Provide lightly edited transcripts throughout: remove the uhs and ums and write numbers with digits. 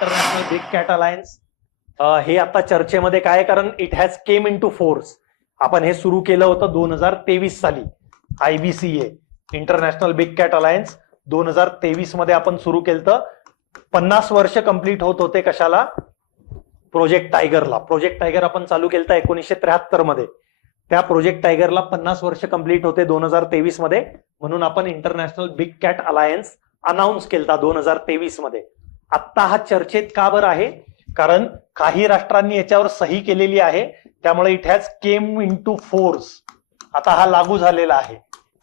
International big cat alliance हे आता चर्चेमध्ये काय, कारण it has came into force. आपण हे सुरू केलं होतं 2023 साली. IBCA international big cat alliance 2023 मध्ये आपण सुरू केलं. 50 वर्ष कंप्लीट होत होते कशाला? प्रोजेक्ट टायगरला. प्रोजेक्ट टायगर आपण चालू केलं 1973 मध्ये. त्या प्रोजेक्ट टायगरला 50 वर्ष कंप्लीट होते 2023 मध्ये, म्हणून आपण international big cat alliance announce केला 2023 मध्ये. आत्ता हा चर्चेत का बरं आहे? कारण काही राष्ट्रांनी याच्यावर सही केलेली आहे, त्यामुळे it has came into force. आता हा लागू झालेला आहे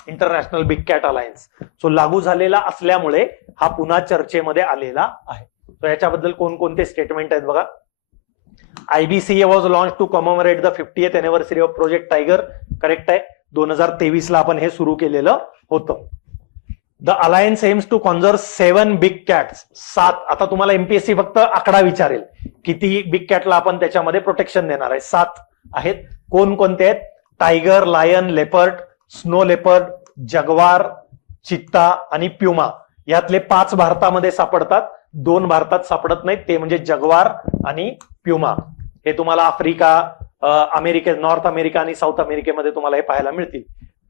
international big cat alliance. So लागू झालेला असल्यामुळे हा पुन्हा चर्चेमध्ये आलेला आहे. तर याच्याबद्दल कोणकोणते स्टेटमेंट आहेत बघा. IBCA was launch to commemorate the 50th anniversary of Project Tiger. Correct आहे. 2023 ला आपण हे सुरू केलेलं होतं. The alliance aims to conserve 7 big cats. 7. आता तुम्हाला MPSC फक्त आकडा विचारेल किती बिग कॅटला आपण त्याच्यामध्ये प्रोटेक्शन देणार आहे. 7 आहेत. कोणकोणते आहेत? Tiger, lion, leopard, snow leopard, jaguar, cheetah आणि प्युमा. यातले 5 भारतामध्ये सापडतात, 2 भारतात सापडत नाहीत. ते म्हणजे जगवार आणि प्युमा. हे तुम्हाला आफ्रिका, नॉर्थ अमेरिका आणि साऊथ अमेरिकेमध्ये तुम्हाला हे पाहायला मिळतील.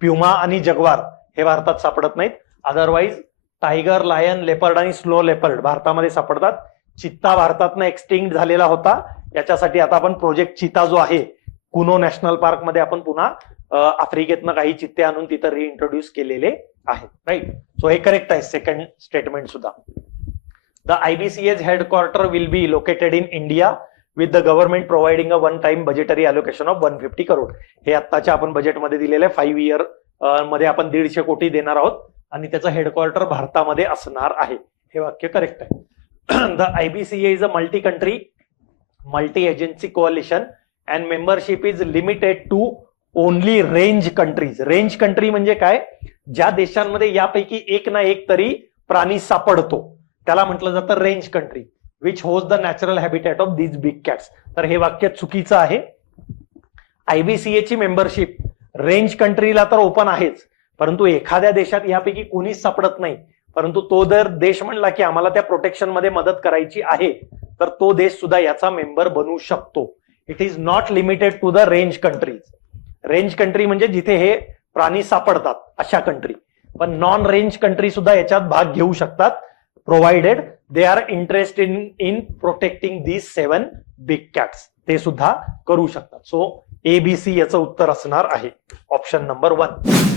प्युमा आणि जगवार हे भारतात सापडत नाहीत. अदरवाईज टायगर, लायन, लेपर्ड आणि स्नो लेपर्ड भारतामध्ये सापडतात. चित्ता भारतातनं एक्सटिंक्ट झालेला होता. याच्यासाठी आता आपण प्रोजेक्ट चिता जो आहे कुनो नॅशनल पार्क मध्ये आपण पुन्हा आफ्रिकेतनं काही चित्ते आणून तिथं रिइंट्रोड्यूस केलेले आहेत. राईट. सो हे करेक्ट आहे सेकंड स्टेटमेंट सुद्धा. The IBCA's headquarter will be located in India with the government providing a one time budgetary allocation of 150 crore. हे आत्ताच्या आपण बजेटमध्ये दिलेले 5 इयर मध्ये आपण 150 कोटी देणार आहोत आणि त्याचं हेडक्वार्टर भारतामध्ये असणार आहे. हे वाक्य करेक्ट आहे. The IBCA is a multi country multi agency coalition and membership is limited to only range countries. Range country म्हणजे काय? ज्या देशांमध्ये यापैकी एक ना एक तरी प्राणी सापडतो त्याला म्हटलं जातं range country. Which whose the natural habitat of these big cats. तर हे वाक्य चुकीचं आहे. IBCA ची मेंबरशिप रेंज कंट्रीला तर ओपन आहेच, परंतु एखाद्या देशात यापैकी कोणीच सापडत नाही, परंतु तो जर देश म्हणला की आम्हाला त्या प्रोटेक्शन मध्ये मदत करायची आहे, तर तो देश सुद्धा याचा मेंबर बनू शकतो. It is not limited to the range countries. Range country म्हणजे जिथे हे प्राणी सापडतात अशा कंट्री. पण नॉन रेंज कंट्री सुद्धा याच्यात भाग घेऊ शकतात, provided they are interested in protecting these 7 big cats. ते सुद्धा करू शकतात. सो ABC याचं उत्तर असणार आहे ऑप्शन नंबर 1.